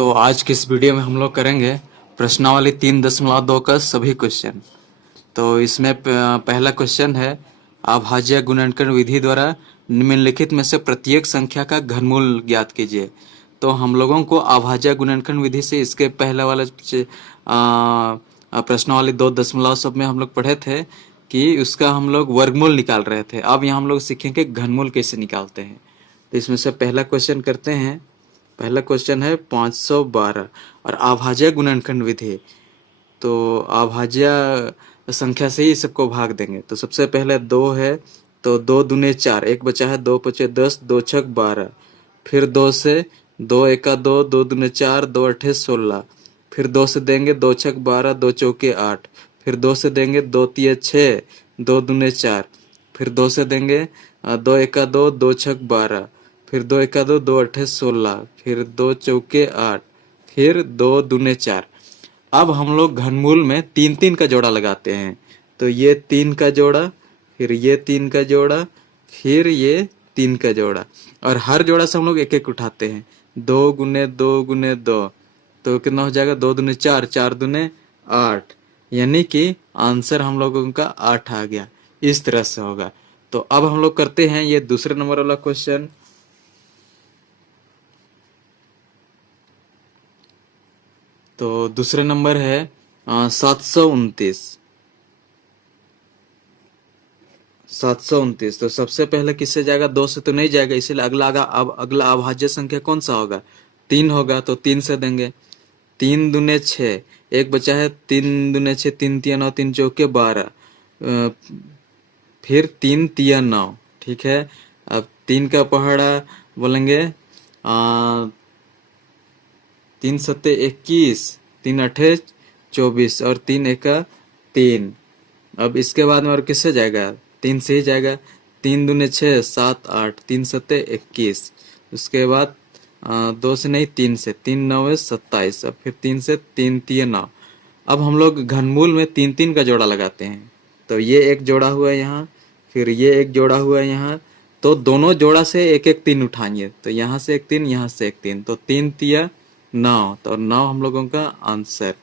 तो आज की इस वीडियो में हम लोग करेंगे प्रश्नावली 3.2 का सभी क्वेश्चन। तो इसमें पहला क्वेश्चन है अभाज्य गुणनखंड विधि द्वारा निम्नलिखित में से प्रत्येक संख्या का घनमूल ज्ञात कीजिए। तो हम लोगों को अभाज्य गुणनखंड विधि से इसके पहले वाला प्रश्नावली 2 सब में हम लोग पढ़े थे कि उसका हम लोग वर्गमूल निकाल रहे थे। अब यहाँ हम लोग सीखेंगे घनमूल कैसे निकालते हैं। तो इसमें से पहला क्वेश्चन करते हैं। पहला क्वेश्चन है 512 और अभाज्य गुणनखंड विधि। तो अभाज्य संख्या से ही सबको भाग देंगे। तो सबसे पहले 2 है तो 2 दूने 4, एक बचा है 2 पचे 10, 2 छक 12। फिर 2 से 2 एका 2, 2 दूने 4, 2 अठे 16। फिर 2 से देंगे 2 छक 12, 2 चौके 8। फिर 2 से देंगे 2 तिये 6, 2 दूने 4। फिर 2 से देंगे 2 एका 2, 2 छक 12। फिर 2 एका 2, 2 अठे 16। फिर 2 चौके 8। फिर 2 दूने 4। अब हम लोग घनमूल में 3-3 का जोड़ा लगाते हैं। तो ये 3 का जोड़ा, फिर ये 3 का जोड़ा, फिर ये 3 का जोड़ा, और हर जोड़ा से हम लोग एक एक उठाते हैं। 2 गुने 2 गुने 2, तो कितना हो जाएगा? 2 दूने 4, 4 दूने 8, यानी कि आंसर हम लोगों का 8 आ गया। इस तरह से होगा। तो अब हम लोग करते हैं ये दूसरे नंबर वाला क्वेश्चन। तो दूसरे नंबर है 729। 729 तो सबसे पहले किससे जाएगा? 2 से तो नहीं जाएगा, इसीलिए अगला अभाज्य संख्या कौन सा होगा? 3 होगा। तो 3 से देंगे। 3 दूने 6, एक बचा है 3 दूने 6, 3 तिया 9, 3 चौके 12। फिर 3 तिया 9। ठीक है। अब 3 का पहाड़ा बोलेंगे 3 सत्ते 21, 3 अठे 24 और 3 एका 3। अब इसके बाद में और किससे जाएगा? 3 से ही जाएगा। 3 दूने 6, 7 8, 3 सत्ते 21। उसके बाद 2 से नहीं, 3 से, 3 9 27। अब फिर 3 से 3 तिया 9। अब हम लोग घनमूल में 3-3 का जोड़ा लगाते हैं। तो ये एक जोड़ा हुआ है यहाँ, फिर ये एक जोड़ा हुआ है यहाँ। तो दोनों जोड़ा से एक एक 3 उठाएंगे। तो यहाँ से एक 3, यहाँ से एक 3, तो 3 तिया 9। तो 9 हम लोगों का आंसर।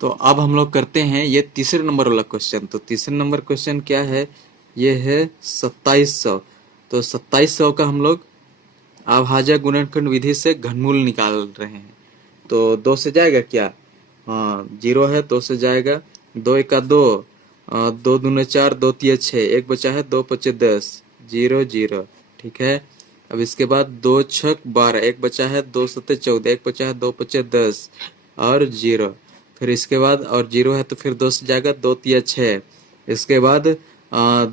तो अब हम लोग करते हैं ये तीसरे नंबर वाला क्वेश्चन। तो तीसरे नंबर क्वेश्चन क्या है? ये है 2700। तो 2700 का हम लोग अभाज्य गुणनखंड विधि से घनमूल निकाल रहे हैं। तो 2 से जाएगा क्या? हाँ, 0 है, 2 से जाएगा। 2 एका 2, 2 दूने 4, 2 तिया 6, एक बचा है 2 पचे 10, 0 0। ठीक है। अब इसके बाद 2 छक 12, एक बचा है 2 सत्ते 14, एक बचा है 2 पचे 10 और 0। फिर इसके बाद और 0 है तो फिर 2 से जाएगा, 2 तिया 6। इसके बाद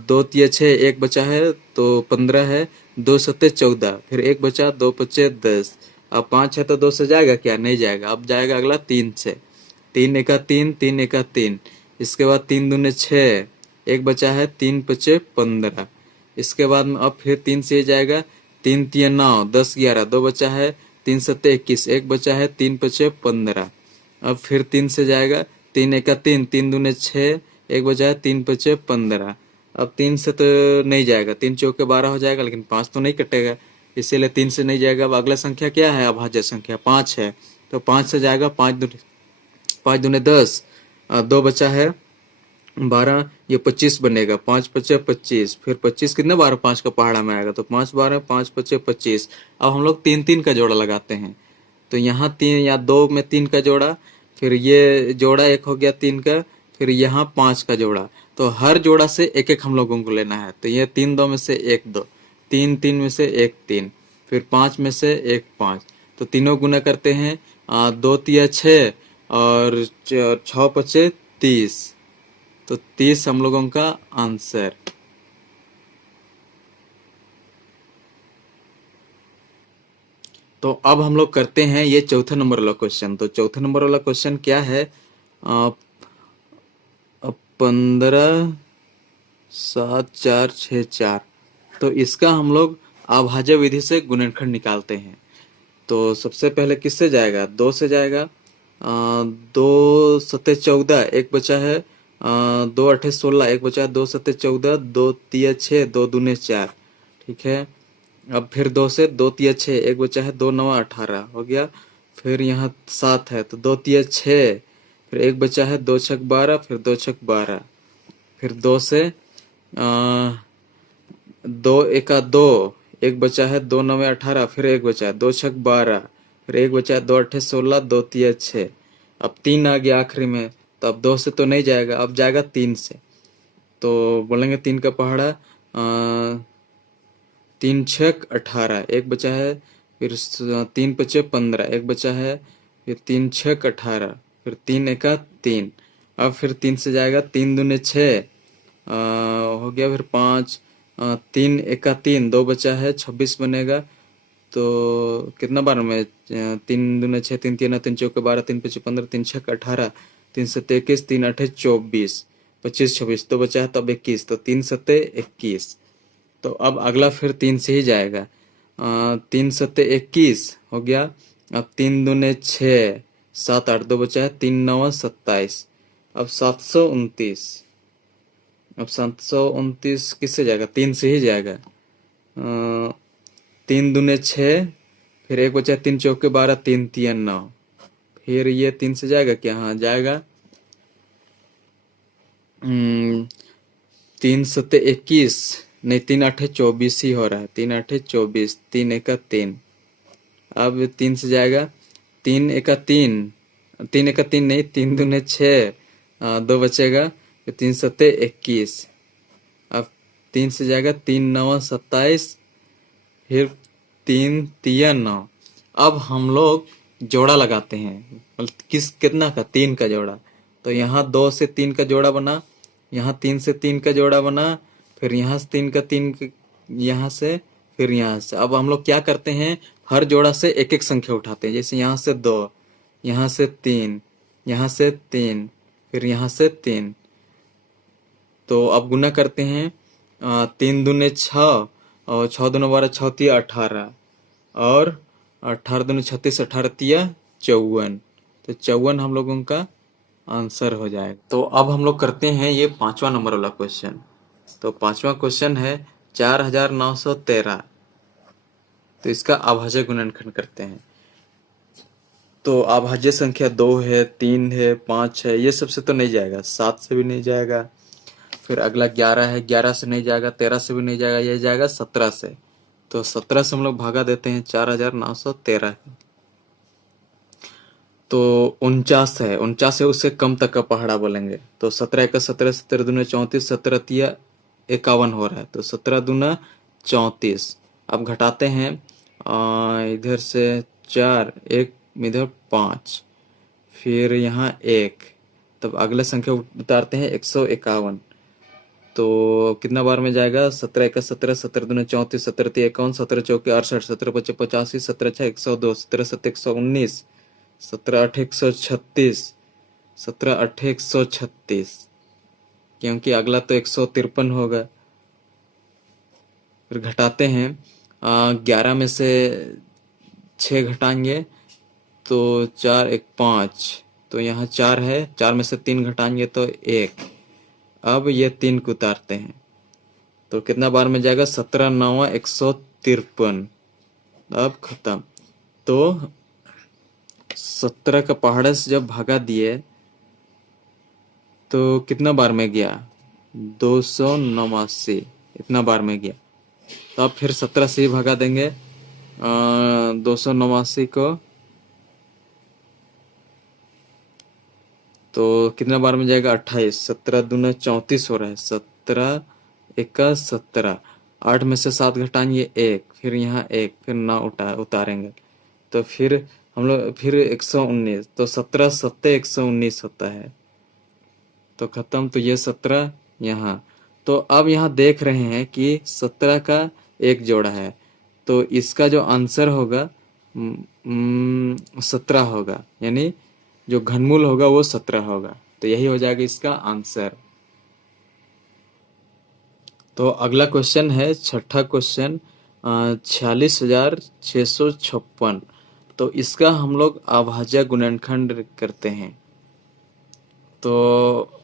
2 तिया 6, एक बचा है तो 15 है, 2 सत्ते 14। फिर एक बचा, 2 पचे 10। अब 5 है तो 2 से जाएगा क्या? नहीं जाएगा। अब जाएगा अगला 3 से। 3 एका 3, 3 एका 3। इसके बाद 3 दूने 6, एक बचा है 3 पचे 15। इसके बाद में अब फिर 3 से जाएगा। 3 तिया 9, 10 11, 2 बचा है 3 सत्ते 21, एक बचा है 3 पचे 15। अब फिर 3 से जाएगा। 3 एका 3, 3 दूने 6, एक बचा है 3 पचे 15। अब 3 से तो नहीं जाएगा, 3 चौके 12 हो जाएगा, लेकिन 5 तो नहीं कटेगा, इसीलिए 3 से नहीं जाएगा। अब अगला संख्या क्या है? अभाज्य संख्या 5 है। तो 5 से जाएगा। 5 दूने 10, 2 बचा है 12, ये 25 बनेगा। 5 पचे 25, फिर 25 कितने बार 5 का पहाड़ा में आएगा? तो 5 12, 5 पचे 25। अब हम लोग 3-3 का जोड़ा लगाते हैं। तो यहाँ 3 या 2 में 3 का जोड़ा, फिर ये जोड़ा एक हो गया 3 का, फिर यहाँ 5 का जोड़ा। तो हर जोड़ा से एक एक हम लोगों को लेना है। तो ये 3 2 में से 1 2, 3 3 में से 1 3, फिर 5 में से 1 5। तो तीनों गुना करते हैं। 2 तिया 6 और 6 पचे 30। तो 30 हम लोगों का आंसर। तो अब हम लोग करते हैं ये चौथा नंबर वाला क्वेश्चन। तो चौथा नंबर वाला क्वेश्चन क्या है? 15 7 4 6 4। तो इसका हम लोग अभाज्य विधि से गुणनखंड निकालते हैं। तो सबसे पहले किससे जाएगा? 2 से जाएगा। 2 सत्ते 14, एक बचा है 2 अठे 16, एक बचा है 2 सत्ते 14, 2 तिया 6, 2 दूने 4। ठीक है। अब फिर 2 से 2 तिया 6, एक बचा है 2 9 18 हो गया। फिर यहाँ 7 है तो 2 तिया 6, फिर एक बचा है 2 छक 12, फिर 2 छक 12, फिर 2 से 2 एका 2, एक बचा है 2 9 18, फिर एक बचा है 2 छक 12, फिर एक बचा है 2 8 16, 2 तिया 6। अब 3 आ गया आखिरी में, तो अब 2 से तो नहीं जाएगा, अब जाएगा 3 से। तो बोलेंगे 3 का पहाड़ा 3 छक 18, एक बचा है, फिर 3 पचे 15, एक बचा है, फिर 3 छक 18, फिर 3 एका 3। अब फिर 3 से जाएगा, 3 दूने 6 हो गया, फिर 5 3 एका 3, 2 बचा है 26 बनेगा। तो कितना बार में 3 दूने 6, 3 तीन 3 चौके 12, 3 पचे 15, 3 छक 18, 3 सत्ते 21, 3 आठे 24, 25 26, तो बचा है तब 21, तो 3 सत्ते 21। तो अब अगला फिर 3 से ही जाएगा। 3 सत्ते 21 हो गया। अब 3 दूने 6, 7 8, 2 बचा है, 3 9 27। अब 729, अब 729 किससे जाएगा? 3 से ही जाएगा। 3 दूने 6, फिर एक बचा है 3 चौके 12, 3 तिया 9, फिर ये 3 से जाएगा क्या? हाँ जाएगा। 3 सत्ते 21, नहीं 3 आठे 24 ही हो रहा है, 3 आठे 24, 3 एका 3। अब 3 से जाएगा, 3 एका 3, 3 एका 3 नहीं, 3 दूने 6, 2 बचेगा, फिर 3 सत्ते 21। अब 3 से जाएगा, 3 9 27, फिर 3 तिया 9। अब हम लोग जोड़ा लगाते हैं, कितना का? 3 का जोड़ा। तो यहाँ 2 से 3 का जोड़ा बना, यहाँ 3 से 3 का जोड़ा बना, फिर यहाँ से 3 का 3, यहाँ से, फिर यहाँ से। अब हम लोग क्या करते हैं, हर जोड़ा से एक एक संख्या उठाते हैं। जैसे यहाँ से 2, यहाँ से 3, यहाँ से 3, फिर यहाँ से 3। तो अब गुना करते हैं, 3 दूने 6, और 6 दूने 12, 6 तिया 18, और 18 दूने 36, 18 तिया 54। तो 54 हम लोगों का आंसर हो जाएगा। तो अब हम लोग करते हैं ये 5वां नंबर वाला क्वेश्चन। तो 5वां क्वेश्चन है 4913। तो इसका अभाज्य गुणनखंड करते हैं। तो अभाज्य संख्या 2 है, 3 है, 5 है, ये सबसे तो नहीं जाएगा, 7 से भी नहीं जाएगा। फिर अगला 11 है, 11 से नहीं जाएगा, 13 से भी नहीं जाएगा, ये जाएगा 17 से। तो 17 से हम लोग भागा देते हैं, 4913 है। तो 49 है, 49 है, उससे कम तक का पहाड़ा बोलेंगे। तो 17 का 17, 17 दूना 34, 17 तिया 51 हो रहा है। तो 17 दूना 34। अब घटाते हैं, इधर से 4, एक इधर 5, फिर यहाँ 1, तब अगले संख्या उतारते हैं 151। तो कितना बार में जाएगा? 17 का 17, 17 दूना 34, 17 तिया 51, 17 चौके 68, 17 पचे 85, 17 छः 102, 17 सत्ते 119, 17 8 136, 17 8 136, क्योंकि अगला तो 153 होगा। फिर घटाते हैं, 11 में से 6 घटाएंगे तो 4 1 5, तो यहाँ 4 है, 4 में से 3 घटाएंगे तो 1। अब ये 3 को उतारते हैं, तो कितना बार में जाएगा? 17 9 153। अब खत्म। तो 17 का पहाड़े से जब भागा दिए तो कितना बार में गया? 289, इतना बार में गया। तो अब फिर 17 से ही भगा देंगे 289 को। तो कितना बार में जाएगा? 28, 17 दूना 34 हो रहा है, 17 1 17, 8 में से 7 घटाएंगे 1, फिर यहाँ 1, फिर ना उतारेंगे, तो फिर हम लोग फिर 119, तो 17 सत्ते 119 होता है। तो खत्म। तो ये 17 यहाँ। तो अब यहाँ देख रहे हैं कि 17 का एक जोड़ा है, तो इसका जो आंसर होगा 17 होगा, यानी जो घनमूल होगा वो 17 होगा। तो यही हो जाएगा इसका आंसर। तो अगला क्वेश्चन है, छठा क्वेश्चन, 46,656। तो इसका हम लोग अभाज्य गुणनखंड करते हैं। तो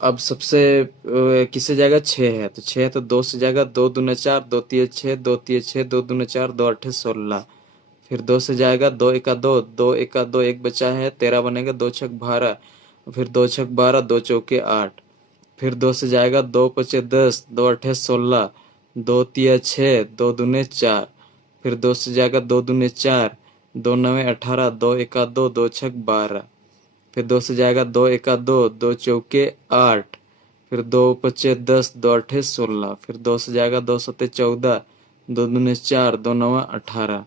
अब सबसे किससे जाएगा, 6 है तो 6 है तो 2 से जाएगा, 2 दूने 4, 2 तिये 6, 2 तिये 6, 2 दूने 4, 2 अट्ठे 16। फिर 2 से जाएगा, 2 एका 2, 2 एका 2, एक बचा है 13 बनेगा, 2 छक 12, फिर 2 छक 12, 2 चौके 8। फिर 2 से जाएगा, 2 पचे 10, 2 अट्ठे 16, 2 तिया 6, 2 दूने 4। फिर 2 से जाएगा, 2 दूने 4, 2 नवे 18, 2 एका 2, 2 छक 12। फिर 2 से जाएगा, 2 एका 2, 2 चौके 8। फिर 2 पचे 10, 2 अट्ठे 16। फिर 2 से जाएगा, 2 सत्ते 14, 2 दूने 4, 2 नवा 18।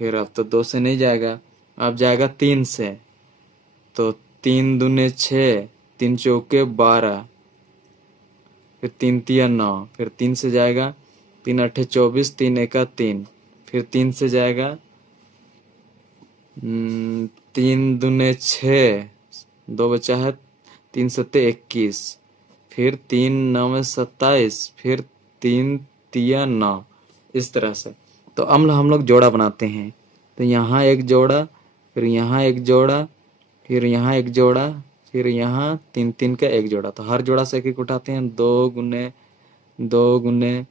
फिर अब तो 2 से नहीं जाएगा, अब जाएगा 3 से। तो 3 दूने 6, 3 चौके 12, फिर 3 तिया 9। फिर 3 से जाएगा, 3 अट्ठे 24, 3 एका 3। फिर 3 से जाएगा, 3 दूने 6, 2 बचा है, 3 सत्ते 21। फिर 3 नवे 27। फिर 3 तिया 9। इस तरह से तो अम्ल हम लोग जोड़ा बनाते हैं। तो यहाँ एक जोड़ा, फिर यहाँ एक जोड़ा, फिर यहाँ एक जोड़ा, फिर यहाँ 3 3 का एक जोड़ा। तो हर जोड़ा से एक एक उठाते हैं, 2 गुने 2 गुने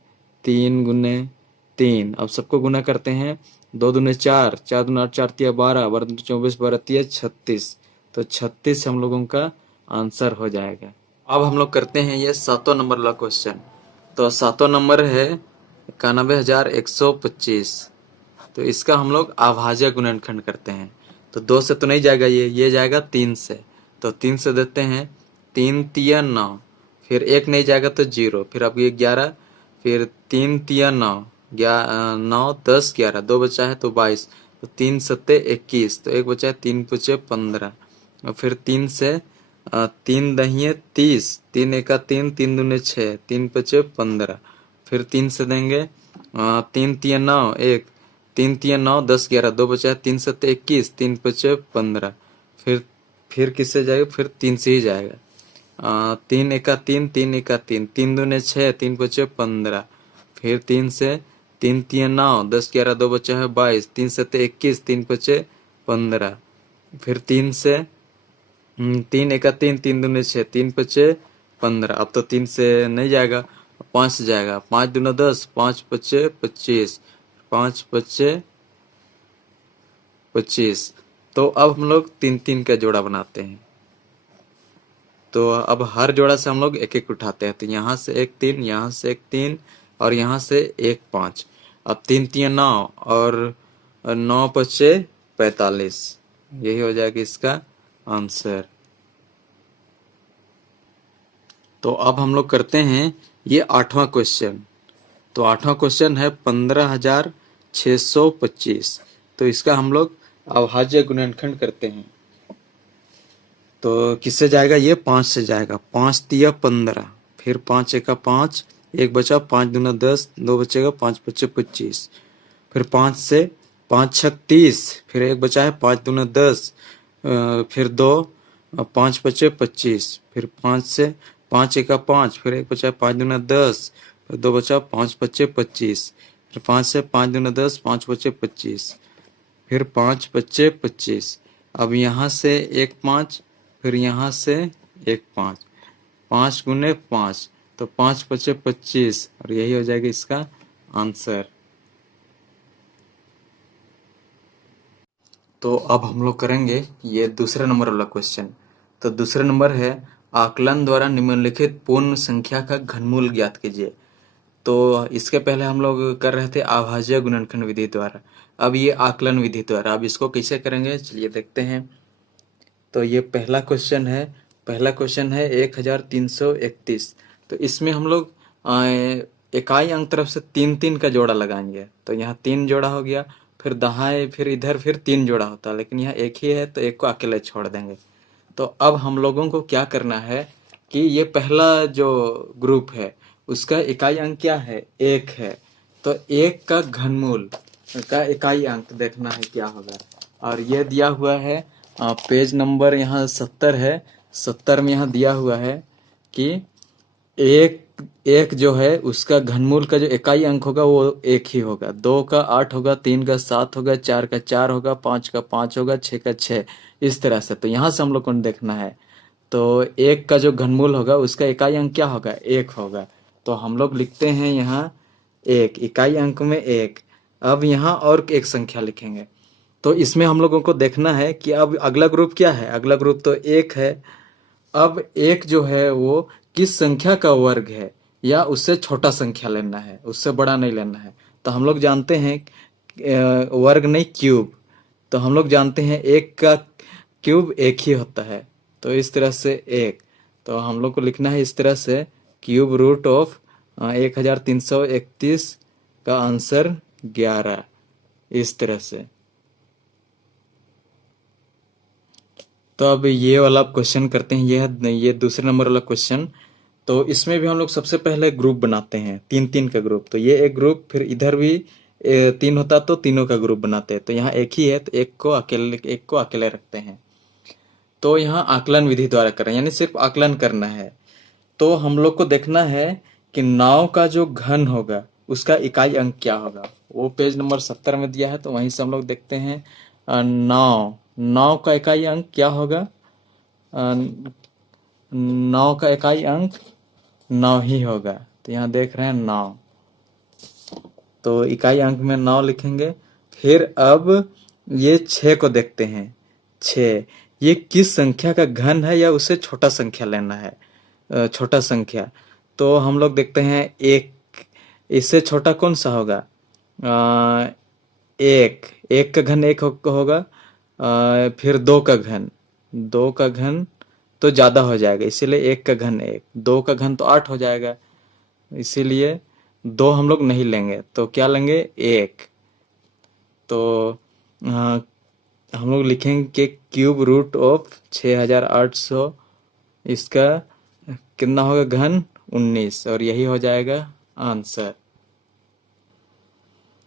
3 गुने 3। अब सबको गुना करते हैं, 2 दूने 4, 4 दूने 8, 4 तिया 12, 12 दूने 24, 12 तिया 36। तो 36 हम लोगों का आंसर हो जाएगा। अब हम लोग करते हैं ये 7वां नंबर वाला क्वेश्चन। तो 7वां नंबर है 91,125। तो इसका हम लोग अभाज्य गुणनखंड करते हैं। तो 2 से तो नहीं जाएगा, ये जाएगा 3 से। तो 3 से देते हैं, 3 तिया 9। फिर 1 नहीं जाएगा तो 0। फिर अब ये 11। फिर 3 तिया 9, 9 10 11, 2 बचा है तो 22। तो 3 सत्ते 21, तो 1 बचा है, 3 पचे 15। और फिर 3 से 3 दहिये 30, 3 एका 3, 3 दूने 6, 3 पचे 15। फिर 3 से देंगे, 3 तिया 9, 1, 3 तिया 9, 10 11, 2 बचा है, 3 सत्ते 21, 3 पचे 15। फिर किससे जाएगा, फिर 3 से ही जाएगा। 3 एका 3, 3 एका 3, 3 दूने 6, 3 पचे 15। फिर 3 से, 3 तिया 9, 10 11, 2 बचा है 22, 3 सत्ते 21, 3 पचे 15। फिर 3 से, 3 एका 3, 3 दूने 6, 3 पचे 15। अब तो 3 से नहीं जाएगा, 5 से जाएगा, 5 दूना 10, 5 पचे 25, 5 पचे 25। तो अब हम लोग 3 3 का जोड़ा बनाते हैं। तो अब हर जोड़ा से हम लोग एक एक उठाते हैं। तो यहाँ से एक 3, यहाँ से एक 3, और यहाँ से एक 5। अब 3 तिया 9, और 9 पचे 45। यही हो जाएगा इसका आंसर। तो अब हम लोग करते हैं ये 8वां क्वेश्चन। तो 8वां क्वेश्चन है 15,625। तो इसका हम लोग अभाज्य गुणनखंड करते हैं। तो किससे जाएगा, ये 5 से जाएगा, 5 तिया 15। फिर 5 एका 5, 1 बचा, 5 दूना 10, 2 बचेगा, 5 पचे 25। फिर 5 से, 5 छक 30। फिर 1 बचा है, 5 दूना 10, फिर 2, 5 पचे 25। फिर 5 से, 5 एका 5, फिर 1 बचा है, 5 दूना 10, फिर 2 बचा, 5 पचे 25। फिर 5 से, 5 दूना 10, 5 पचे 25। फिर 5 पचे 25। अब यहाँ से एक 5, फिर यहाँ से एक 5, 5 गुने 5, तो 5 पचे 25, और यही हो जाएगा इसका आंसर। तो अब हम लोग करेंगे ये दूसरे नंबर वाला क्वेश्चन। तो दूसरे नंबर है, आकलन द्वारा निम्नलिखित पूर्ण संख्या का घनमूल ज्ञात कीजिए। तो इसके पहले हम लोग कर रहे थे अभाज्य गुणनखंड विधि द्वारा, अब ये आकलन विधि द्वारा। अब इसको कैसे करेंगे, चलिए देखते हैं। तो ये पहला क्वेश्चन है 1331। तो इसमें हम लोग इकाई अंक तरफ से 3 3 का जोड़ा लगाएंगे। तो यहाँ 3 जोड़ा हो गया, फिर दाएं, फिर इधर फिर 3 जोड़ा होता है, लेकिन यहाँ एक ही है तो एक को अकेले छोड़ देंगे। तो अब हम लोगों को क्या करना है कि ये पहला जो ग्रुप है उसका इकाई अंक क्या है, 1 है। तो 1 का घनमूल का इकाई अंक देखना है क्या होगा। और ये दिया हुआ है, पेज नंबर यहाँ 70 है। 70 में यहाँ दिया हुआ है कि एक जो है उसका घनमूल का जो इकाई अंक होगा वो 1 ही होगा। 2 का 8 होगा, 3 का 7 होगा, 4 का 4 होगा, 5 का 5 होगा, 6 का 6, इस तरह से। तो यहाँ से हम लोग को देखना है। तो एक का जो घनमूल होगा उसका इकाई अंक क्या होगा, एक होगा। तो हम लोग लिखते हैं यहाँ एक, इकाई अंक में एक। अब यहाँ और एक संख्या लिखेंगे। तो इसमें हम लोगों को देखना है कि अब अगला ग्रुप क्या है, अगला ग्रुप तो एक है। अब एक जो है वो किस संख्या का वर्ग है, या उससे छोटा संख्या लेना है, उससे बड़ा नहीं लेना है। तो हम लोग जानते हैं वर्ग नहीं, क्यूब। तो हम लोग जानते हैं एक का क्यूब एक ही होता है। तो इस तरह से एक, तो हम लोग को लिखना है इस तरह से, क्यूब रूट ऑफ 1331 का आंसर 11, इस तरह से। तो अब ये वाला क्वेश्चन करते हैं, ये दूसरे नंबर वाला क्वेश्चन। तो इसमें भी हम लोग सबसे पहले ग्रुप बनाते हैं, तीन तीन का ग्रुप। तो ये एक ग्रुप, फिर इधर भी तीन होता तो तीनों का ग्रुप बनाते हैं। तो यहाँ एक ही है तो एक को अकेले रखते हैं। तो यहाँ आकलन विधि द्वारा करें, यानी सिर्फ आकलन करना है। तो हम लोग को देखना है कि 9 का जो घन होगा उसका इकाई अंक क्या होगा। वो पेज नंबर 70 में दिया है, तो वहीं से हम लोग देखते हैं। 9 का इकाई अंक क्या होगा, 9 का इकाई अंक 9 ही होगा। तो यहाँ देख रहे हैं 9, तो इकाई अंक में 9 लिखेंगे। फिर अब ये 6 को देखते हैं। 6 ये किस संख्या का घन है, या उससे छोटा संख्या लेना है, छोटा संख्या। तो हम लोग देखते हैं एक, इससे छोटा कौन सा होगा, एक का घन एक होगा। फिर 2 का घन, 2 का घन तो ज्यादा हो जाएगा, इसीलिए एक का घन एक, 2 का घन तो 8 हो जाएगा, इसीलिए 2 हम लोग नहीं लेंगे। तो क्या लेंगे, एक। तो हम लोग लिखेंगे कि क्यूब रूट ऑफ 6800, इसका कितना होगा घन, 19, और यही हो जाएगा आंसर।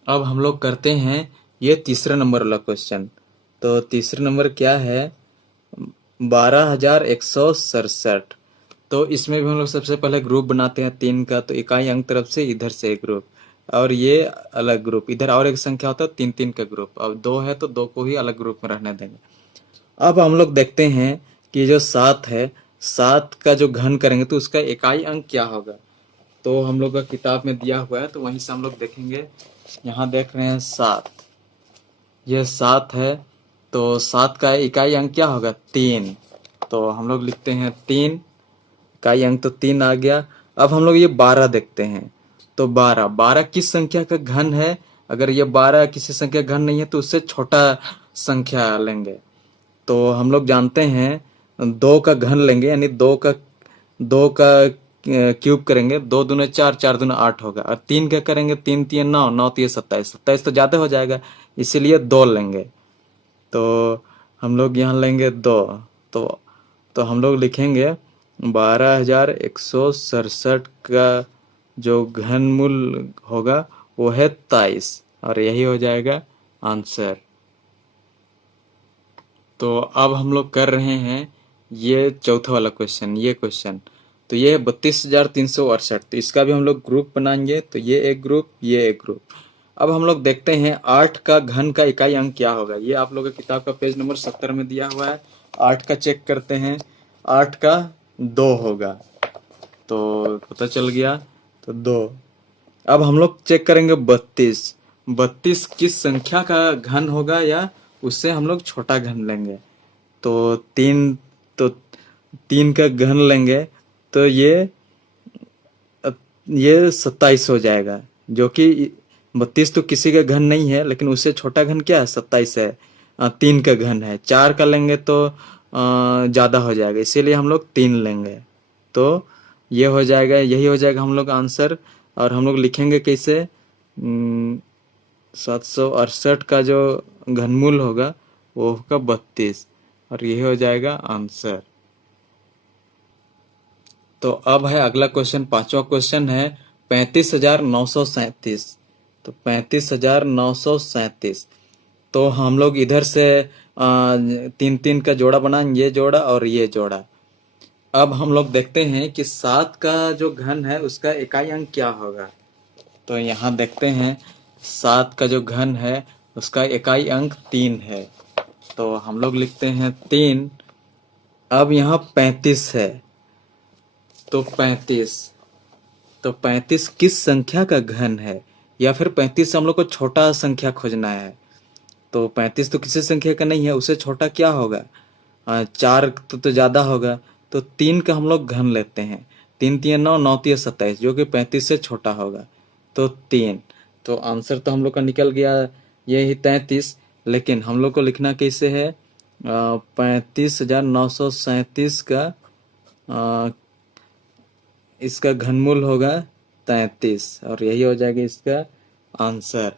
अब हम लोग करते हैं ये तीसरा नंबर वाला क्वेश्चन। तो तीसरा नंबर क्या है, 12,167। तो इसमें भी हम लोग सबसे पहले ग्रुप बनाते हैं तीन का। तो इकाई अंक तरफ से इधर से एक ग्रुप, और ये अलग ग्रुप, इधर और एक संख्या होता है तीन तीन का ग्रुप। अब 2 है तो 2 को ही अलग ग्रुप में रहने देंगे। अब हम लोग देखते हैं कि जो 7 है, 7 का जो घन करेंगे तो उसका इकाई अंक क्या होगा। तो हम लोग का किताब में दिया हुआ है, तो वहीं से हम लोग देखेंगे। यहाँ देख रहे हैं 7, यह 7 है। तो 7 का इकाई अंक क्या होगा, 3। तो हम लोग लिखते हैं 3, इकाई अंक तो 3 आ गया। अब हम लोग ये 12 देखते हैं। तो 12 किस संख्या का घन है। अगर ये 12 किसी संख्या का घन नहीं है तो उससे छोटा संख्या लेंगे। तो हम लोग जानते हैं 2 का घन लेंगे, यानी 2 का क्यूब करेंगे। 2 दूने 4, 4 दूने 8 होगा। और 3 का करेंगे, 3 3 9, 9 3 27, 27 तो ज्यादा हो जाएगा, इसीलिए 2 लेंगे। तो हम लोग यहाँ लेंगे 2। तो हम लोग लिखेंगे 12,167 का जो घनमूल होगा वो है 23, और यही हो जाएगा आंसर। तो अब हम लोग कर रहे हैं ये चौथा वाला क्वेश्चन, ये क्वेश्चन। तो ये है 32,368। तो इसका भी हम लोग ग्रुप बनाएंगे। तो ये एक ग्रुप, ये एक ग्रुप। अब हम लोग देखते हैं 8 का घन का इकाई अंक क्या होगा। ये आप लोगों की किताब का पेज नंबर 70 में दिया हुआ है। 8 का चेक करते हैं, 8 का 2 होगा, तो पता चल गया, तो 2। अब हम लोग चेक करेंगे 32, 32 किस संख्या का घन होगा, या उससे हम लोग छोटा घन लेंगे। तो 3 का घन लेंगे, तो ये 27 हो जाएगा, जो कि 32 तो किसी का घन नहीं है, लेकिन उससे छोटा घन क्या है, 27 है। 3 का घन है। 4 का लेंगे तो ज्यादा हो जाएगा, इसीलिए हम लोग 3 लेंगे। तो ये हो जाएगा, यही हो जाएगा हम लोग आंसर। और हम लोग लिखेंगे कैसे, 768 का जो घनमूल होगा वो होगा 32, और यही हो जाएगा आंसर। तो अब है अगला क्वेश्चन, पांचवा क्वेश्चन है 35,937। तो 35,937। तो हम लोग इधर से 3 3 का जोड़ा बनाएंगे, ये जोड़ा और ये जोड़ा। अब हम लोग देखते हैं कि 7 का जो घन है उसका इकाई अंक क्या होगा। तो यहाँ देखते हैं 7 का जो घन है उसका इकाई अंक 3 है। तो हम लोग लिखते हैं 3, अब यहाँ 35 है, तो 35 किस संख्या का घन है, या फिर 35 से हम लोग को छोटा संख्या खोजना है। तो 35 तो किसी संख्या का नहीं है, उससे छोटा क्या होगा, 4 तो ज्यादा होगा। तो 3 का हम लोग घन लेते हैं, 3 3 9, 9 3 27, जो कि 35 से छोटा होगा। तो 3, तो आंसर तो हम लोग का निकल गया यही 33। लेकिन हम लोग को लिखना कैसे है, 35,937 का इसका घनमूल होगा 33, और यही हो जाएगा इसका आंसर।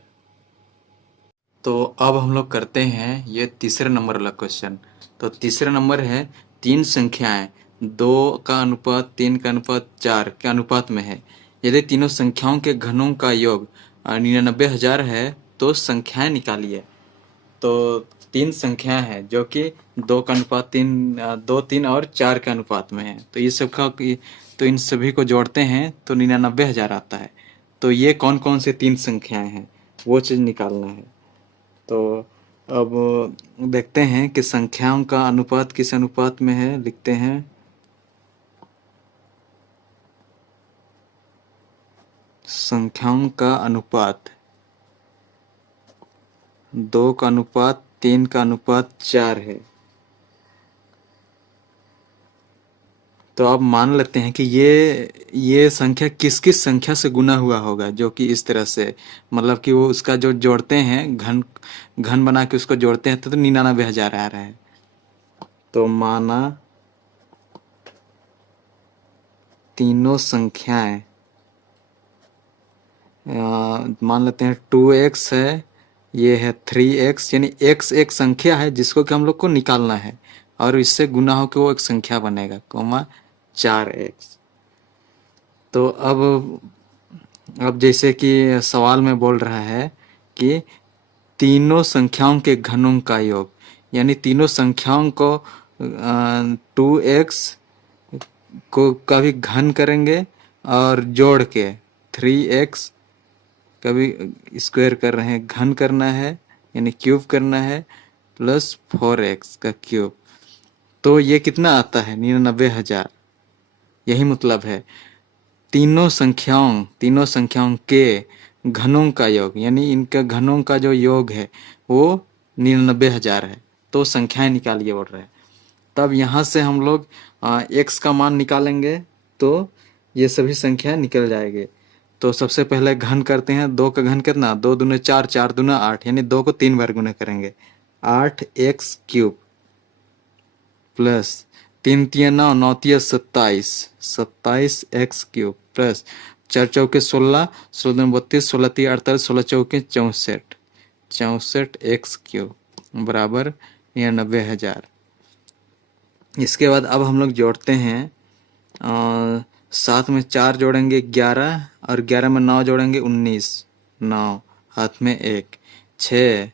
तो अब हम लोग करते हैं ये तीसरे नंबर वाला क्वेश्चन। तो तीसरा नंबर है, तीन संख्याएं 2 का अनुपात 3 का अनुपात 4 के अनुपात में है। यदि तीनों संख्याओं के घनों का योग 99,000 है तो संख्याएं निकालिए। तो तीन संख्याएं हैं जो कि 2 का अनुपात 3, 2 3 और 4 के अनुपात में है। तो ये सब का तो इन सभी को जोड़ते हैं तो 99,000 आता है। तो ये कौन कौन से तीन संख्याएं हैं वो चीज निकालना है। तो अब देखते हैं कि संख्याओं का अनुपात किस अनुपात में है, लिखते हैं। संख्याओं का अनुपात 2 का अनुपात 3 का अनुपात 4 है। तो अब मान लेते हैं कि ये संख्या किस किस संख्या से गुना हुआ होगा, जो कि इस तरह से, मतलब कि वो उसका जो जोड़ते हैं, घन घन बना के उसको जोड़ते हैं तो 99,000 आ रहा है। तो माना तीनों संख्याएं, मान लेते हैं 2x है, ये है 3x, यानी x एक संख्या है जिसको कि हम लोग को निकालना है, और इससे गुना होकर वो एक संख्या बनेगा, कोमा 4x। तो अब जैसे कि सवाल में बोल रहा है कि तीनों संख्याओं के घनों का योग, यानी तीनों संख्याओं को 2x को कभी घन करेंगे और जोड़ के 3x कभी स्क्वायर कर रहे हैं, घन करना है यानी क्यूब करना है, प्लस 4x का क्यूब। तो ये कितना आता है, 99,000। यही मतलब है तीनों संख्याओं के घनों का योग, यानी इनका घनों का जो योग है वो 99,000 है। तो संख्याएं निकालिए बोल रहे हैं। तब यहाँ से हम लोग x का मान निकालेंगे तो ये सभी संख्या निकल जाएंगे। तो सबसे पहले घन करते हैं। 2 का घन कितना, 2 दूने 4, 4 दूना 8, यानी 2 को 3 बार गुना करेंगे, 8x cube, plus 3 3 9, 9 3 27, 27x cube, plus 4 चौके 16, 16 दूने 32, 16 3 48, 16 चौके 64, 64x क्यूब बराबर 99,000। इसके बाद अब हम लोग जोड़ते हैं, 7 में 4 जोड़ेंगे 11, और 11 में 9 जोड़ेंगे 19, 9 हाथ में 1, 6,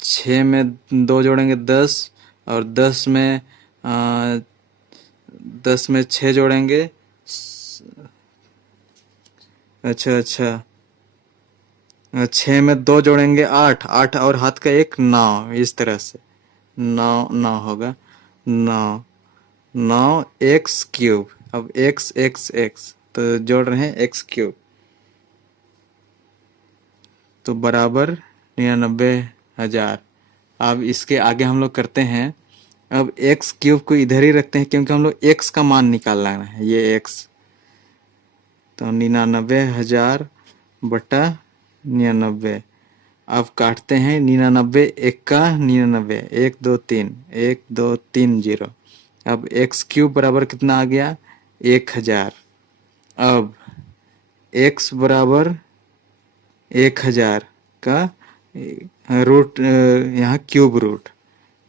6 में 2 जोड़ेंगे 10, और 10 में 6 जोड़ेंगे, अच्छा 6 में 2 जोड़ेंगे 8, 8 और हाथ का 1, 9, इस तरह से 9 9 होगा, 9 9 एक्स क्यूब। अब एक्स एक्स एक्स तो जोड़ रहे हैं एक्स क्यूब, तो बराबर 99,000। अब इसके आगे हम लोग करते हैं, अब एक्स क्यूब को इधर ही रखते हैं क्योंकि हम लोग एक्स का मान निकालना है, ये एक्स। तो 99,000 बटा 99। अब काटते हैं, 99 एक का 99, 1 2 3, 1 2 3 0। अब एक्स क्यूब बराबर कितना आ गया, 1,000। अब एक्स बराबर 1,000 का रूट, यहाँ क्यूब रूट,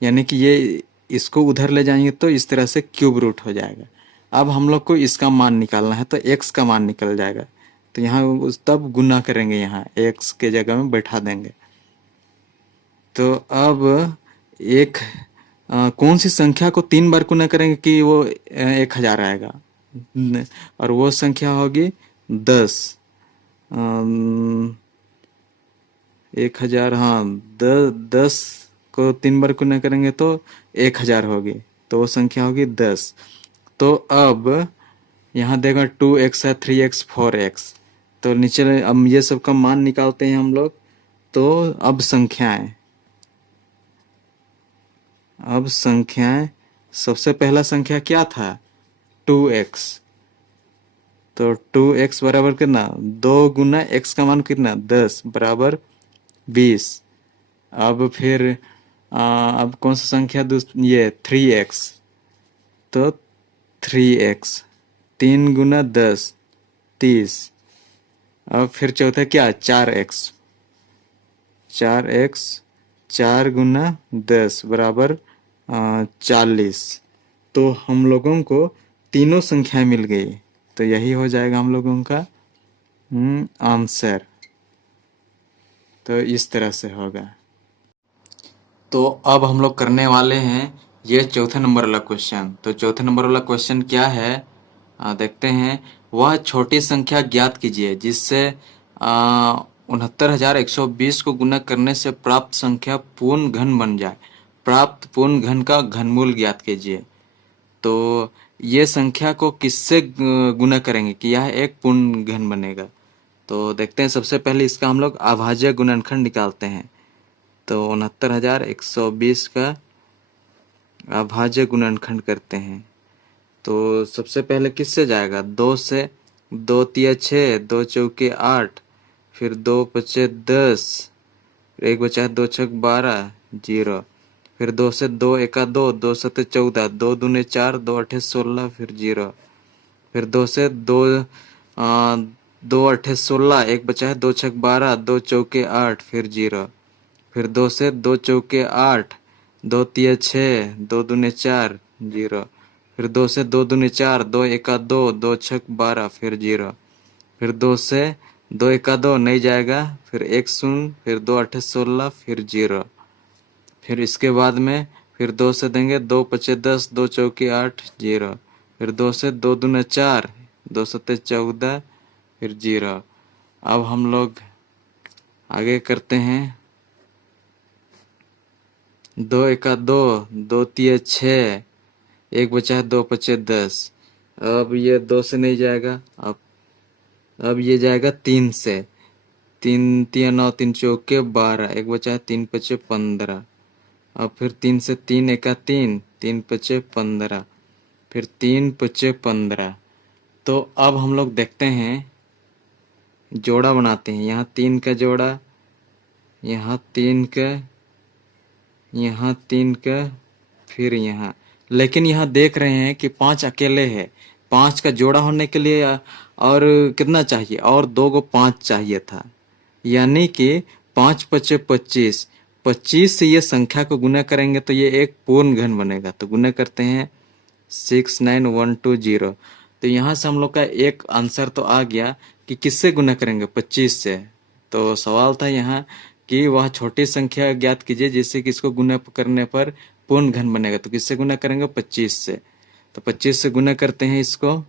यानी कि ये इसको उधर ले जाएंगे तो इस तरह से क्यूब रूट हो जाएगा। अब हम लोग को इसका मान निकालना है, तो एक्स का मान निकल जाएगा। तो यहाँ तब गुना करेंगे, यहाँ एक्स के जगह में बैठा देंगे। तो अब एक कौन सी संख्या को 3 बार गुना करेंगे कि वो 1,000 आएगा, और वो संख्या होगी 10। 1,000, हाँ, 10 को 3 बार गुना करेंगे तो 1,000 होगी। तो वो संख्या होगी 10। तो अब यहाँ देखो 2x है, 3x, 4x, तो नीचे अब ये सब का मान निकालते हैं हम लोग। तो अब संख्याएं सबसे पहला संख्या क्या था? 2x। तो 2x बराबर कितना? 2 × x का मान कितना? 10 बराबर 20। अब फिर अब कौन सा संख्या ये 3x, तो 3x, 3 × 10 30। अब फिर चौथा क्या? 4x, 4x, 4 × 10 बराबर 40। तो हम लोगों को तीनों संख्याएं मिल गई। तो यही हो जाएगा हम लोगों का आंसर। तो इस तरह से होगा। तो अब हम लोग करने वाले हैं ये चौथे नंबर वाला क्वेश्चन। तो चौथे नंबर वाला क्वेश्चन क्या है देखते हैं। वह छोटी संख्या ज्ञात कीजिए जिससे 69,120 को गुणा करने से प्राप्त संख्या पूर्ण घन बन जाए। प्राप्त पूर्ण घन का घनमूल ज्ञात कीजिए। तो ये संख्या को किससे गुणा करेंगे कि यह एक पूर्ण घन बनेगा? तो देखते हैं। सबसे पहले इसका हम लोग अभाज्य गुणनखंड निकालते हैं। तो 69,120 का अभाज्य गुणनखंड करते हैं। तो सबसे पहले किससे जाएगा? 2 से। 2 तिया 6, 2 चौके 8, फिर 2 पचे 10, 1 बचा 2 छक 12, 0। फिर 2 से 2 एका 2, 2 सते 14, 2 दूने 4, 2 अठे 16, फिर 0। फिर 2 से 2 2 अठे 16, 1 बचा है 2 छक 12, 2 चौके 8, फिर 0। फिर 2 से 2 चौके 8, 2 तिया 6, 2 दूने 4, 0। फिर 2 से 2 दूने 4, 2 एका 2, 2 छक 12, फिर 0। फिर 2 से 2 एका 2 नहीं जाएगा, फिर 1 शून्य, फिर 2 अठे 16, फिर 0। फिर इसके बाद में फिर 2 से देंगे 2 पचे 10, 2 चौके 8, 0। फिर 2 से 2 दूने 4, 2 सते 14, फिर 0। अब हम लोग आगे करते हैं। 2 एका 2, 2 तिया 6, 1 बचा है 2 पचे 10। अब ये 2 से नहीं जाएगा। अब ये जाएगा 3 से। 3 तिया 9, 3 चौके 12, 1 बचा है 3 पचे 15। अब फिर 3 से 3 एका 3, 3 पचे 15, फिर 3 पचे 15। तो अब हम लोग देखते हैं, जोड़ा बनाते हैं। यहाँ 3 का जोड़ा, यहाँ 3 का, यहाँ 3 का, फिर यहाँ। लेकिन यहाँ देख रहे हैं कि 5 अकेले है। 5 का जोड़ा होने के लिए और कितना चाहिए? और 2 को 5 चाहिए था। यानी कि 5 पचे 25। 25 से ये संख्या को गुना करेंगे तो ये एक पूर्ण घन बनेगा। तो गुना करते हैं 69120। तो यहाँ से हम लोग का एक आंसर तो आ गया कि किससे गुना करेंगे? 25 से। तो सवाल था यहाँ कि वह छोटी संख्या ज्ञात कीजिए जिससे कि इसको गुना करने पर पूर्ण घन बनेगा। तो किससे गुना करेंगे? 25 से। तो 25 से गुना करते हैं इसको।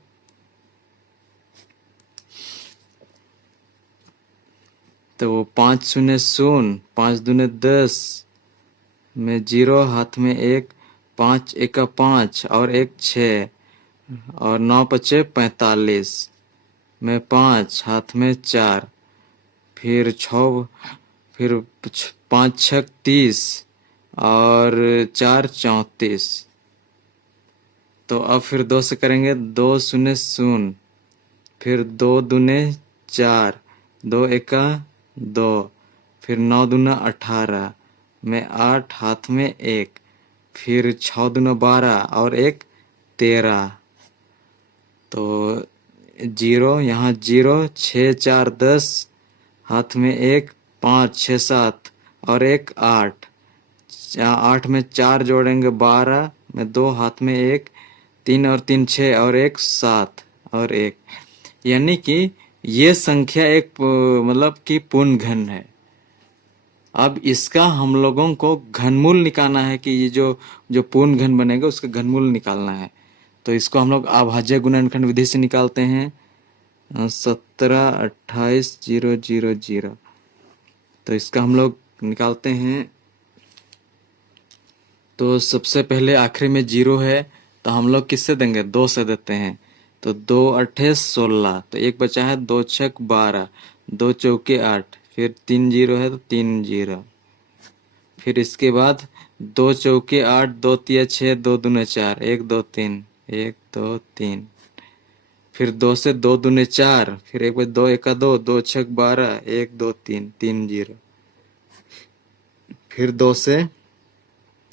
तो 5 शून्य शून्य, 5 दूने 10 में 0, हाथ में 1, 5 एका 5 और 1 6, और 9 पचे 45 में 5, हाथ में 4, फिर 6, फिर 5 छक 30 और 4 34। तो अब फिर 2 से करेंगे। 2 शून्य शून्य, फिर 2 दूने 4, 2 एका 2, फिर 9 दूना 18 में 8, हाथ में 1, फिर 6 दूना 12 और 1 13। तो 0, यहाँ 0, 6 4 10, हाथ में 1, 5 6 7 और 1 8। 8 में 4 जोड़ेंगे 12 में 2, हाथ में 1, 3 और 3 6 और 1 7 और 1। यानी कि ये संख्या एक मतलब कि पूर्ण घन है। अब इसका हम लोगों को घनमूल निकालना है कि ये जो जो पूर्ण घन बनेगा उसका घनमूल निकालना है। तो इसको हम लोग अभाज्य गुणनखंड विधि से निकालते हैं। 17 28 0 0 0। तो इसका हम लोग निकालते हैं। तो तो सबसे पहले आखिरी में जीरो है, तो हम लोग किससे देंगे? 2 से देते हैं। तो 2 अट्ठे 16, तो एक बचा है 2 छक 12, 2 चौके 8, फिर 3 जीरो है तो 3 जीरो। फिर इसके बाद 2 चौके 8, 2 तिया 6, 2 दूने 4, 1 2 3, 1 2 3। फिर 2 से 2 दूने 4, फिर एक बार 2 एका 2, 2 छक 12, 1 2 3, 3 जीरो। फिर 2 से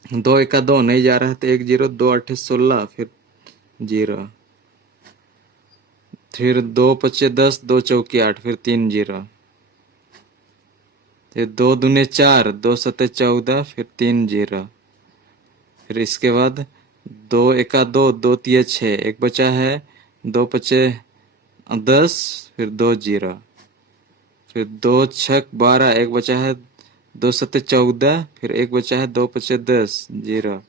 2 एका 2 नहीं जा रहा है तो 1 जीरो, 2 अट्ठे 16, फिर जीरो। फिर 2 पचे 10, 2 चौके 8, फिर 3 जीरो। फिर 2 दूने 4, 2 सत्ते 14, फिर 3 जीरो। फिर इसके बाद 2 एका 2, 2 तिया 6, एक बचा है 2 पचे 10, फिर 2 जीरो। फिर 2 छक 12, एक बचा है 2 सत्ते 14, फिर एक बचा है 2 पचे 10, जीरो।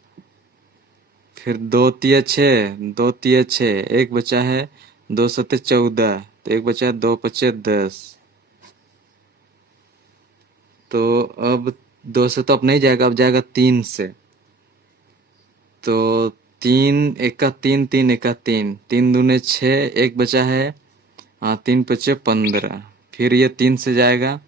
फिर 2 तिया 6, 2 तिया 6, एक बचा है 2 सत्ते 14, तो एक बचा है 2 पचे 10। तो अब 2 से तो अब नहीं जाएगा, अब जाएगा 3 से। तो 3 एका 3, 3 एका 3, 3 दूने 6, एक बचा है 3 पचे 15। फिर ये 3 से जाएगा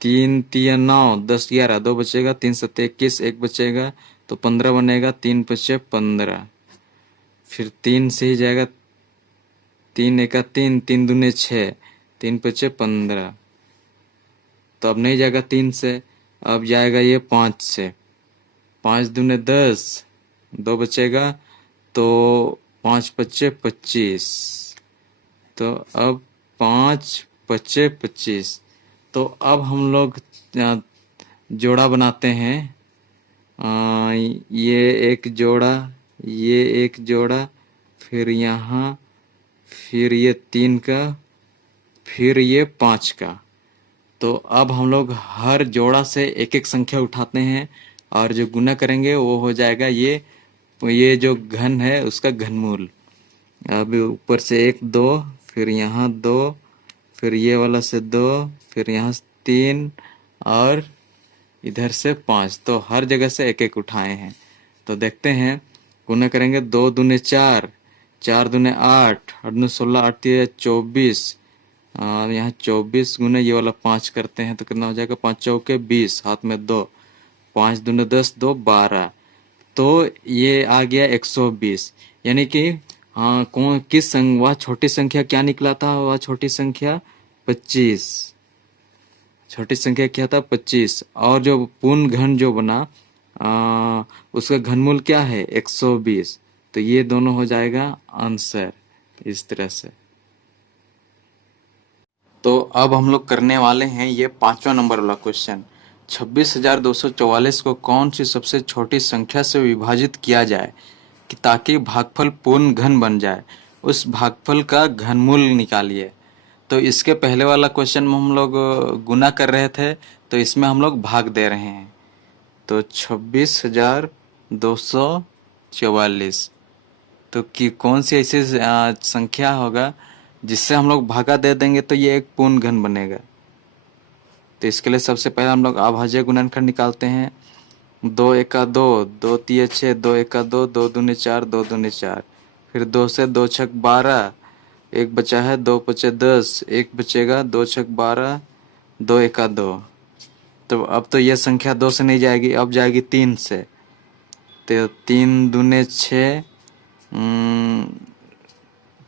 3 तिया 9, 10 11, 2 बचेगा, 3 सत्ते 21, एक बचेगा तो 15 बनेगा, 3 पचे 15। फिर 3 से ही जाएगा 3 एका 3, 3 दूने 6, 3 पचे 15। तो अब नहीं जाएगा 3 से, अब जाएगा ये 5 से। 5 दूने 10, 2 बचेगा तो 5 पचे 25। तो अब 5 पचे 25। तो अब हम लोग जोड़ा बनाते हैं। ये एक जोड़ा, ये एक जोड़ा, फिर यहाँ, फिर ये 3 का, फिर ये 5 का। तो अब हम लोग हर जोड़ा से एक एक संख्या उठाते हैं और जो गुना करेंगे वो हो जाएगा ये जो घन है उसका घनमूल। अब ऊपर से 1 2, फिर यहाँ 2, फिर ये वाला से 2, फिर यहाँ से 3 और इधर से 5। तो हर जगह से एक एक उठाए हैं। तो देखते हैं, गुना करेंगे 2 दूने 4, 4 दूने 8, 8 दूने 16, 8 तिया 24, और यहाँ 24 गुने ये वाला 5 करते हैं तो कितना हो जाएगा? 5 चौके 20, हाथ में 2, 5 दूने 10, 2 12। तो ये आ गया 120। यानी कि कौन किस वह छोटी संख्या क्या निकला था? वह छोटी संख्या 25। छोटी संख्या क्या था? 25। और जो पूर्ण घन जो बना उसका घनमूल क्या है? 120। तो ये दोनों हो जाएगा आंसर इस तरह से। तो अब हम लोग करने वाले हैं ये 5वां नंबर वाला क्वेश्चन। 26,244 को कौन सी सबसे छोटी संख्या से विभाजित किया जाए कि ताकि भागफल पूर्ण घन बन जाए? उस भागफल का घनमूल निकालिए। तो इसके पहले वाला क्वेश्चन में हम लोग गुना कर रहे थे, तो इसमें हम लोग भाग दे रहे हैं। तो 26,244, तो कि कौन सी ऐसी संख्या होगा जिससे हम लोग भागा दे देंगे तो ये एक पूर्ण घन बनेगा? तो इसके लिए सबसे पहले हम लोग अभाज्य गुणनखंड निकालते हैं। 2 एका 2, 2 तिया 6, 2 एका 2, 2 दूने 4, 2 दूने 4। फिर 2 से 2 छक 12, एक बचा है 2 पचे 10, एक बचेगा 2 छक 12, 2 एका 2। तो अब तो यह संख्या 2 से नहीं जाएगी, अब जाएगी 3 से। तो 3 दूने 6,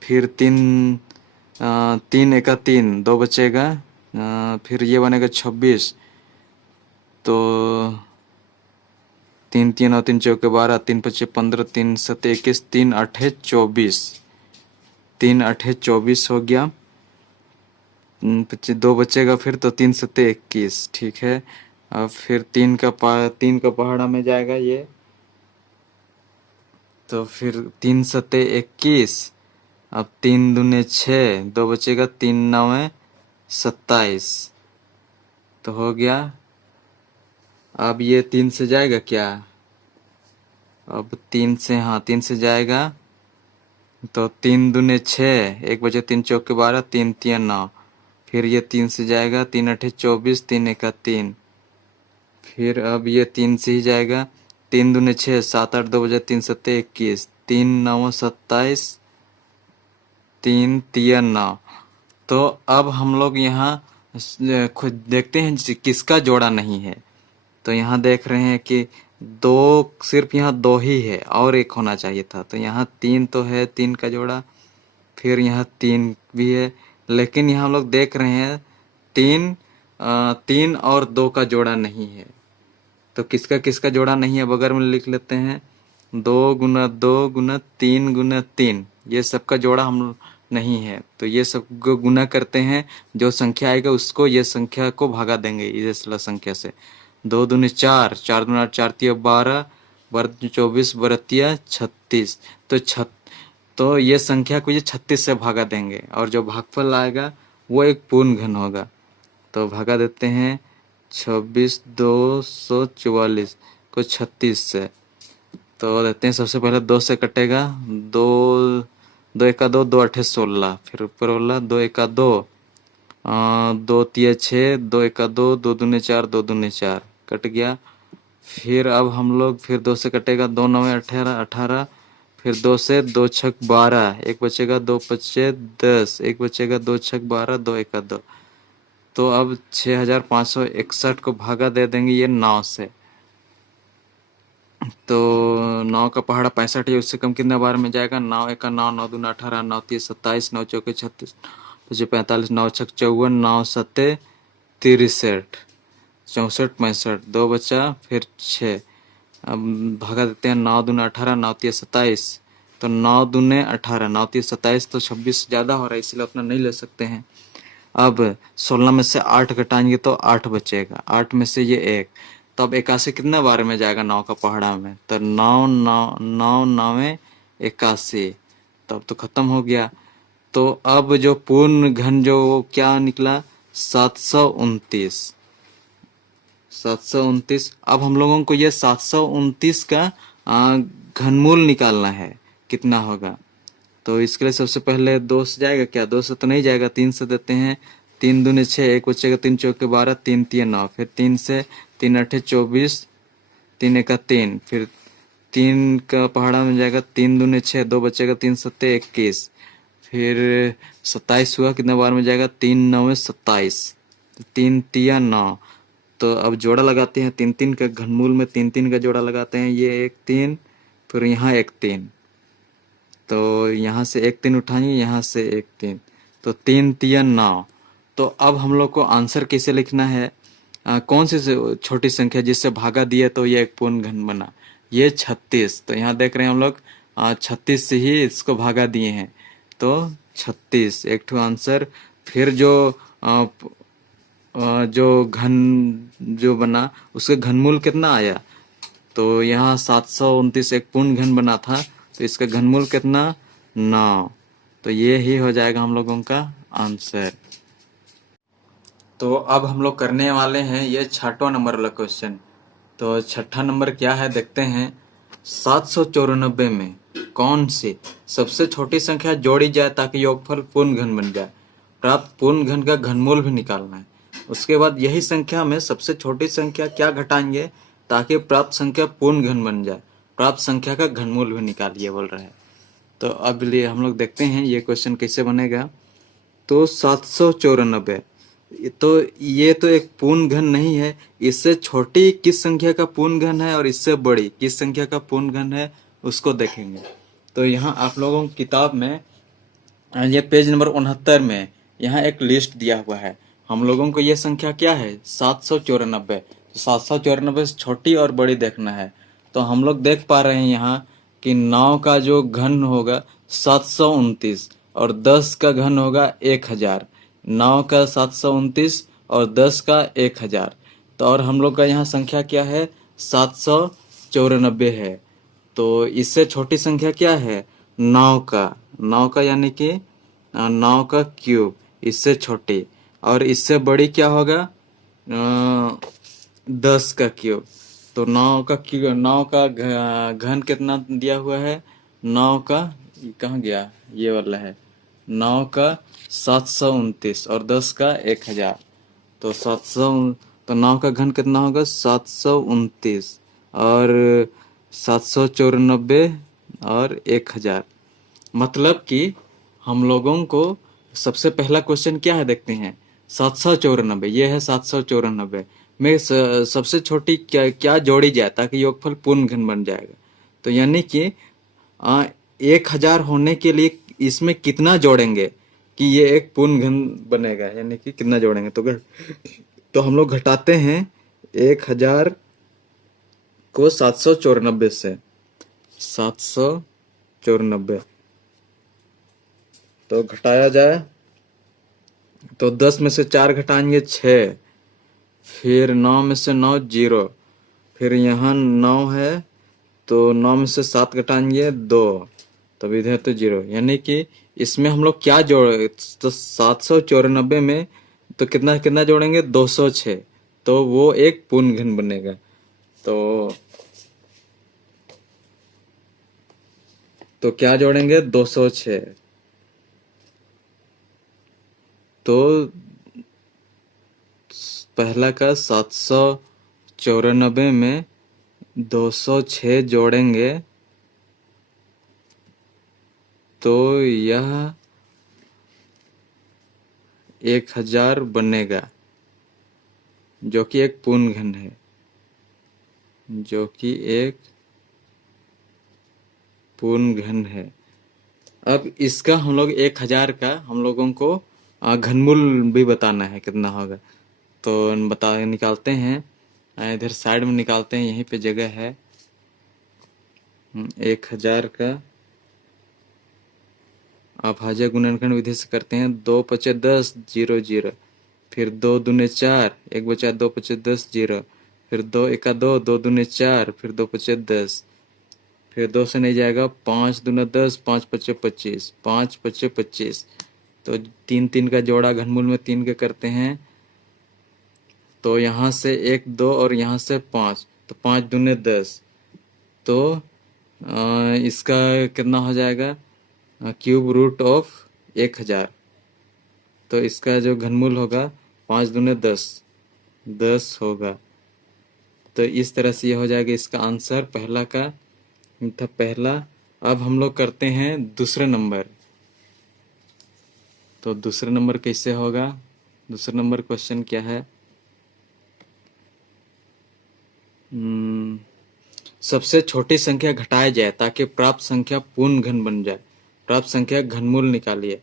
फिर 3 एका 3, 2 बचेगा, फिर ये बनेगा 26। तो 3 3 और 3 चौके 12, 3 पचे 15, 3 सत्ते 21, 3 अट्ठे 24, 3 अट्ठे 24 हो गया। 2 बचेगा फिर, तो 3 सत्ते 21। ठीक है। अब फिर 3 का पहाड़ा में जाएगा ये। तो फिर 3 सत्ते 21, अब 3 दूने 6, 2 बचेगा, 3 नौवे 27। तो हो गया। अब ये 3 से जाएगा क्या? अब 3 से, हाँ 3 से जाएगा। तो 3 दूने 6, एक बचे 3 चौके 12, 3 तिया 9। फिर ये 3 से जाएगा, 3 अट्ठे 24, 3 एका 3। फिर अब ये 3 से ही जाएगा, 3 दूने 6, 7 8 2 बजे 3 सत्ते 21, 3 9 27, 3 तिया 9। तो अब हम लोग यहाँ खुद देखते हैं किसका जोड़ा नहीं है। तो यहाँ देख रहे हैं कि दो, सिर्फ यहाँ दो ही है और एक होना चाहिए था। तो यहाँ 3 तो है, 3 का जोड़ा, फिर यहाँ 3 भी है, लेकिन यहाँ हम लोग देख रहे हैं 3 और 2 का जोड़ा नहीं है। तो किसका किसका जोड़ा नहीं है बगैर में लिख लेते हैं। 2 गुना 2 गुना 3 गुना 3, ये सबका जोड़ा हम नहीं है। तो ये सब को गुना करते हैं, जो संख्या आएगा उसको ये संख्या को भागा देंगे इस संख्या से। 2 दूनी 4, 4 दूना 4 तिया 12, 12 24, 12 36। तो ये संख्या को ये 36 से भागा देंगे और जो भागफल आएगा वो एक पूर्ण घन होगा। तो भागा देते हैं 26 244 को 36 से। तो देते हैं सबसे पहले 2 से कटेगा, 2 2 एका 2, 2 8 16, फिर ऊपर वाला 2 एका 2, 2 तिया 6, 2 एका 2, 2 दूने 4, 2 दूने 4 कट गया। फिर अब हम लोग फिर 2 से कटेगा, 2 9 18 18, फिर 2 से 2 छक 12, एक बचेगा, 2 पचे 10, एक बचेगा, 2 छक 12, 2 एका 2। तो अब 6561 को भागा दे देंगे ये 9 से। तो 9 का पहाड़ा 65 है, उससे कम कितने बार में जाएगा। 9 एका 9, 9 दूना 18, 9 तिया 27, 9 चौके 36, 5 45, 9 छक 54, 9 सत्ते 63, 64 65, 2 बचा फिर 6। अब भागा देते हैं, 9 दूना 18, 9 तिया 27, तो 9 दूने 18, 9 तिया 27, तो 26 ज़्यादा हो रहा है इसलिए उतना नहीं ले सकते हैं। अब 16 में से 8 घटाएंगे तो 8 बचेगा, 8 में से ये 1, तो अब 81 कितने बार में जाएगा 9 का पहाड़ा में। तो 9 9 9 9 81, तो अब तो खत्म हो गया। तो अब जो पूर्ण घन जो क्या निकला 729। 729। अब हम लोगों को ये 729 का घनमूल निकालना है, कितना होगा। तो इसके लिए सबसे पहले 2 से जाएगा क्या, 2 से तो नहीं जाएगा, 3 से देते हैं। 3 दूने 6, एक बचेगा, 3 चौके 12, 3 तिया 9, फिर 3 से 3 8 24, 3 एका 3, फिर 3 का पहाड़ा में जाएगा, 3 दूने 6, 2 बचेगा, 3 सत्ते 21, फिर 27 हुआ, कितने बार में जाएगा, 3 9 27, 3 तिया 9। तो अब जोड़ा लगाते हैं, 3 3 का घनमूल में 3 3 का जोड़ा लगाते हैं, ये 1 3, फिर यहाँ 1 3, तो यहाँ से 1 3 उठाएंगे, यहाँ से 1 3, तो 3 तिया 9। तो अब हम लोग को आंसर कैसे लिखना है, कौन सी छोटी संख्या जिससे भागा दिया तो ये एक पूर्ण घन बना, ये 36। तो यहाँ देख रहे हैं हम लोग 36 से ही इसको भागा दिए हैं, तो 36 एक ठो आंसर। फिर जो घन जो बना उसके घनमूल कितना आया, तो यहाँ 729 एक पूर्ण घन बना था, तो इसका घनमूल कितना 9। तो ये ही हो जाएगा हम लोगों का आंसर। तो अब हम लोग करने वाले हैं ये 6वां नंबर वाला क्वेश्चन। तो 6ठा नंबर क्या है देखते हैं। 794 में कौन सी सबसे छोटी संख्या जोड़ी जाए ताकि योगफल पूर्ण घन बन जाए। प्राप्त पूर्ण घन का घनमूल भी निकालना है। उसके बाद यही संख्या में सबसे छोटी संख्या क्या घटाएंगे ताकि प्राप्त संख्या पूर्ण घन बन जाए। प्राप्त संख्या का घनमूल भी निकालिए बोल रहे हैं। तो अब लिए हम लोग देखते हैं ये क्वेश्चन कैसे बनेगा। तो 794, तो ये तो एक पूर्ण घन नहीं है। इससे छोटी किस संख्या का पूर्ण घन है और इससे बड़ी किस संख्या का पूर्ण घन है उसको देखेंगे। तो यहाँ आप लोगों की किताब में ये पेज नंबर 69 में यहाँ एक लिस्ट दिया हुआ है। हम लोगों को ये संख्या क्या है 794। तो 794 से छोटी और बड़ी देखना है। तो हम लोग देख पा रहे हैं यहाँ कि 9 का जो घन होगा 729 और 10 का घन होगा 1000। 9 का 729 और 10 का 1000। तो और हम लोग का यहाँ संख्या क्या है 794 है। तो इससे छोटी संख्या क्या है 9 का। 9 का यानी कि 9 का क्यूब, इससे छोटी। और इससे बड़ी क्या होगा 10 का क्यूब। तो 9 का क्यूब, 9 का घन कितना दिया हुआ है 9 का, कहाँ गया ये वाला है 9 का 729 और 10 का 1000। तो तो 9 का घन कितना होगा 729 और 794 और 1000। मतलब कि हम लोगों को सबसे पहला क्वेश्चन क्या है देखते हैं 794, ये है 794 में सबसे छोटी क्या क्या जोड़ी जाए ताकि योगफल पूर्ण घन बन जाएगा। तो यानी कि 1000 होने के लिए इसमें कितना जोड़ेंगे कि ये एक पूर्ण घन बनेगा, यानी कि कितना जोड़ेंगे तो हम लोग घटाते हैं 1000 को 794 से, 794 तो घटाया जाए तो 10 में से 4 घटाएंगे 6, फिर 9 में से 9 0, फिर यहाँ 9 है तो 9 में से 7 घटाएंगे 2, तब इधर तो 0, यानी कि इसमें हम लोग क्या जोड़ तो 794 में तो कितना कितना जोड़ेंगे 206, तो वो एक पूर्ण घन बनेगा। तो क्या जोड़ेंगे 206, तो पहला का 794 में 206 जोड़ेंगे तो यह 1000 बनेगा, जो कि एक पूर्ण घन है, जो कि एक पूर्ण घन है। अब इसका हम लोग 1000 का हम लोगों को घनमूल भी बताना है कितना होगा, तो निकालते हैं, इधर साइड में निकालते हैं, यहीं पे जगह है। 1000 का अभाज्य गुणनखंड विधि से करते हैं, 2 पचे 10 0 0, फिर 2 दूने 4, 1 बचा 2 पचे 10 0, फिर 2 एका 2, 2 दूने 4, फिर 2 पचे 10, फिर 2 से नहीं जाएगा, 5 दूना 10, 5 पचे 25, 5 पचे 25, तो 3 3 का जोड़ा घनमूल में 3 के करते हैं, तो यहाँ से 1 2 और यहाँ से 5, तो 5 दूने 10, तो इसका कितना हो जाएगा क्यूब रूट ऑफ 1000, तो इसका जो घनमूल होगा 5 दूने 10, 10 होगा। तो इस तरह से ये हो जाएगा इसका आंसर पहला का था पहला। अब हम लोग करते हैं दूसरे नंबर, तो दूसरे नंबर कैसे होगा, दूसरे नंबर क्वेश्चन क्या है, सबसे छोटी संख्या घटाई जाए ताकि प्राप्त संख्या पूर्ण घन बन जाए, प्राप्त संख्या घनमूल निकालिए।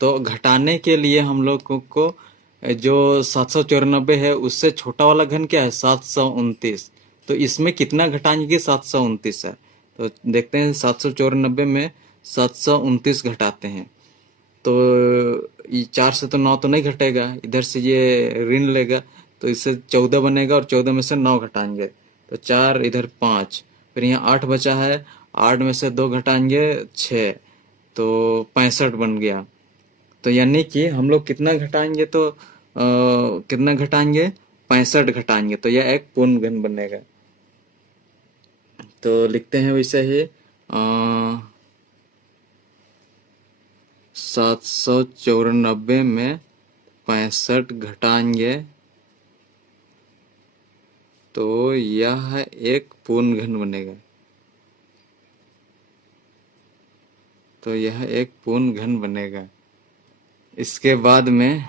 तो घटाने के लिए हम लोग को जो 794 है उससे छोटा वाला घन क्या है 729, तो इसमें कितना घटाएंगे 729 है, तो देखते हैं 794 में 729 घटाते हैं, तो ये 4 से तो 9 तो नहीं घटेगा, इधर से ये ऋण लेगा तो इससे 14 बनेगा और 14 में से 9 घटाएंगे तो 4, इधर 5, फिर यहाँ 8 बचा है, 8 में से 2 घटाएंगे 6, तो 65 बन गया। तो यानी कि हम लोग कितना घटाएंगे तो कितना घटाएंगे 65 घटाएंगे, तो यह एक पूर्ण घन बनेगा। तो लिखते हैं वैसे ही 794 में 65 घटाएंगे तो यह एक पूर्ण घन बनेगा, तो यह एक पूर्ण घन बनेगा। इसके बाद में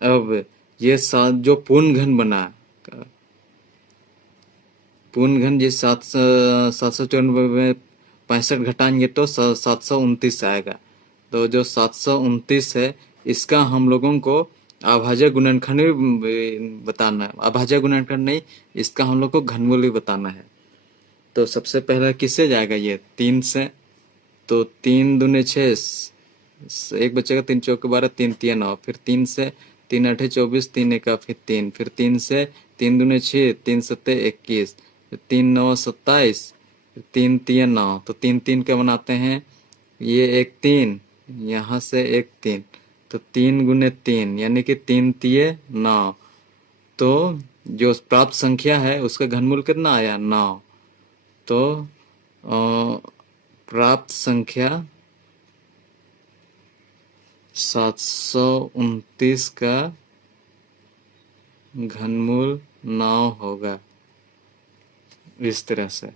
अब ये जो पूर्ण घन बना, पूर्ण घन जिस 794 में 65 घटाएंगे तो 729 आएगा, तो जो 729 है इसका हम लोगों को अभाज्य गुणनखंड भी बताना है, अभाज्य गुणनखंड नहीं, इसका हम लोग को घनमूल भी बताना है। तो सबसे पहला किससे जाएगा ये 3 से, तो 3 दूने 6, एक बचेगा 3 चौके 12, 3 तिया 9, फिर 3 से 3 8 24, 3 एका फिर 3, फिर 3 से 3 दूने 6, 3 सत्ते 21, 3 9 27, 3 तिया 9, तो 3 3 का बनाते हैं, ये एक 3, यहाँ से एक 3, तो 3 गुने 3 यानी कि 3 तिये 9, तो जो प्राप्त संख्या है उसका घनमूल कितना आया 9, तो प्राप्त संख्या 729 का घनमूल 9 होगा, इस तरह से।